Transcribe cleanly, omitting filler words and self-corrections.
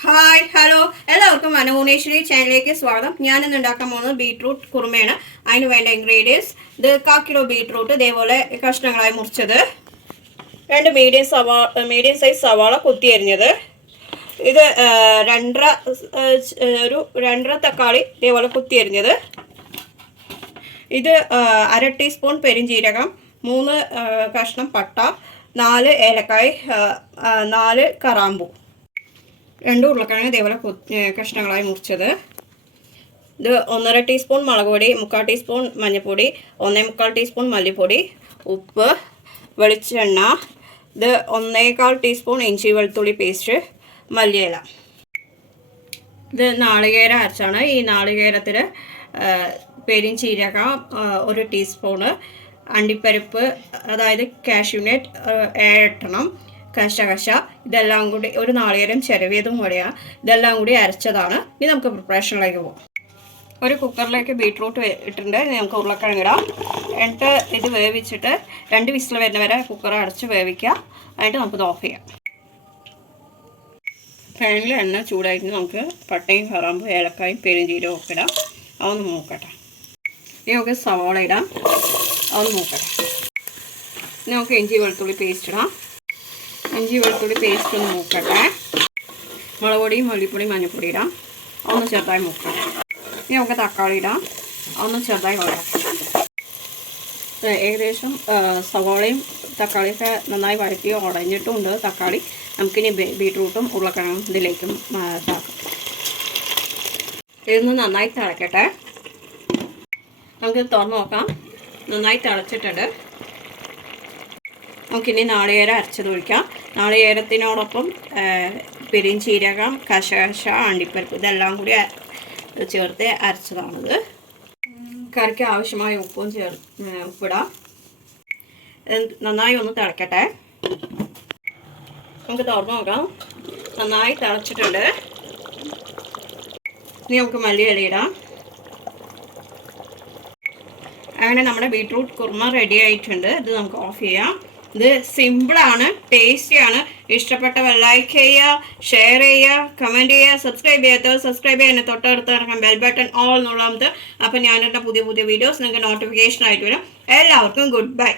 Hi hello എല്ലാവർക്കും അന്നപൂർണേശ്വരി ചാനലിലേക്ക് സ്വാഗതം. ഞാനിന്ന് ഉണ്ടാക്കാൻ പോകുന്നത് ബീട്രൂട്ട് കുറുമയാണ്. അതിന് വേണ്ട ഇൻഗ്രീഡിയൻസ് ഇത് 1/4 കിലോ ബീട്രൂട്ട് ഇതേപോലെ കഷ്ണങ്ങളായി മുറിച്ചത്, 2 മീഡിയം സൈസ് സവാള കൊത്തി അരിഞ്ഞത്, ഇത് ഒരു 2.5 തക്കാളി ഇതേപോലെ കൊത്തി അരിഞ്ഞത്, ഇത് 1/2 ടീസ്പൂൺ പെരിഞ്ജീരകം, 3 കഷ്ണം പട്ട, 4 ഏലക്കായ്, 4 കറാമ്പൂ, 2 ഉരുളക്കിഴങ്ങ് ഇതേപോലെ കഷ്ണങ്ങളായി മുറിച്ചത്, ഇത് 1.5 ടീസ്പൂൺ മുളക് പൊടി, 3/4 ടീസ്പൂൺ മഞ്ഞൾപ്പൊടി, 1/4 ടീസ്പൂൺ മല്ലിപ്പൊടി, ഉപ്പ്, വെളിച്ചെണ്ണ, ഇത് 1/4 ടീസ്പൂൺ ഇഞ്ചി വെളുത്തുള്ളി പേസ്റ്റ്, മല്ലിയില. ഇത് നാളികേരം അരച്ചാണ്. ഈ നാളികേരത്തിൽ പെരിഞ്ജീരകം 1 ടീസ്പൂണ്, അണ്ടിപ്പരിപ്പ് അതായത് കാഷ്യൂനട്ട് 7 കശകശ, ഇതെല്ലാം കൂടി, ഒരു നാളികേരം ചിരവിയതും കൂടെയാണ്, ഇതെല്ലാം കൂടി അരച്ചതാണ്. ഇനി നമുക്ക് പ്രിപ്പറേഷനിലേക്ക് പോകാം. ഒരു കുക്കറിലേക്ക് ബീട്രൂട്ട് ഇട്ടിട്ടുണ്ട്. ഇനി നമുക്ക് ഉരുളക്കിഴങ്ങ് ഇടാം. എന്നിട്ട് ഇത് വേവിച്ചിട്ട് 2 വിസിൽ വരുന്ന വരെ കുക്കർ അടച്ച് വേവിക്കുക. എന്നിട്ട് നമുക്കിത് ഓഫ് ചെയ്യാം. പാനിൽ എണ്ണ ചൂടായിട്ട് നമുക്ക് പട്ടയും കറാമ്പും ഏലക്കായും പെരുംജീരകവും ഒക്കെ ഇടാം. അതൊന്ന് മൂക്കട്ടെ. ഇനി നമുക്ക് സവാള ഇടാം. അതൊന്ന് മൂക്കട്ടെ. ഇനി നമുക്ക് ഇഞ്ചി വെളുത്തുള്ളി പേസ്റ്റ് ഇടാം. ഇഞ്ചി വെളുത്തുള്ളി പേസ്റ്റ് ഒന്ന് മൂക്കട്ടെ. മുളക് പൊടിയും മല്ലിപ്പൊടിയും മഞ്ഞൾപ്പൊടി ഇടാം. ഒന്ന് ചെറുതായി മൂക്കട്ടെ. ഇനി നമുക്ക് തക്കാളി ഇടാം. ഒന്ന് ചെറുതായി വഴറ്റാം. ഏകദേശം സവാളയും തക്കാളിയൊക്കെ നന്നായി വഴറ്റി ഉടഞ്ഞിട്ടുമുണ്ട് തക്കാളി. നമുക്കിനി ബീട്രൂട്ടും ഉരുളക്കിഴങ്ങും ഇതിലേക്കും ഇതാക്കാം. ഇതൊന്ന് നന്നായി തിളക്കട്ടെ. നമുക്കിത് തുറന്ന് നോക്കാം. നന്നായി തിളച്ചിട്ടുണ്ട്. നമുക്കിനി നാളികേരം അരച്ചത് ഒഴിക്കാം. നാളികേരത്തിനോടൊപ്പം പെരിഞ്ജീരകം, കശകശ, അണ്ടിപ്പരിപ്പ് ഇതെല്ലാം കൂടി ചേർത്ത് അരച്ചതാണിത്. കറിക്ക് ആവശ്യമായ ഉപ്പും ഉപ്പിടാം. നന്നായി ഒന്ന് തിളക്കട്ടെ. നമുക്ക് തുറന്ന് നോക്കാം. നന്നായി തിളച്ചിട്ടുണ്ട്. ഇനി നമുക്ക് മല്ലിയില ഇടാം. അങ്ങനെ നമ്മുടെ ബീട്രൂട്ട് കുറുമ റെഡി ആയിട്ടുണ്ട്. ഇത് നമുക്ക് ഓഫ് ചെയ്യാം. ഇത് സിമ്പിളാണ്, ടേസ്റ്റിയാണ്. ഇഷ്ടപ്പെട്ടവർ ലൈക്ക് ചെയ്യുക, ഷെയർ ചെയ്യുക, കമൻറ്റ് ചെയ്യുക. സബ്സ്ക്രൈബ് ചെയ്യാത്തവർ സബ്സ്ക്രൈബ് ചെയ്യുക. എന്നെ തൊട്ടടുത്ത് കിടക്കാൻ ബെൽ ബട്ടൺ ഓൾ എന്നുള്ളത്. അപ്പോൾ ഞാനിട്ട പുതിയ വീഡിയോസ് നിങ്ങൾക്ക് നോട്ടിഫിക്കേഷൻ ആയിട്ട് വരും. എല്ലാവർക്കും ഗുഡ് ബൈ.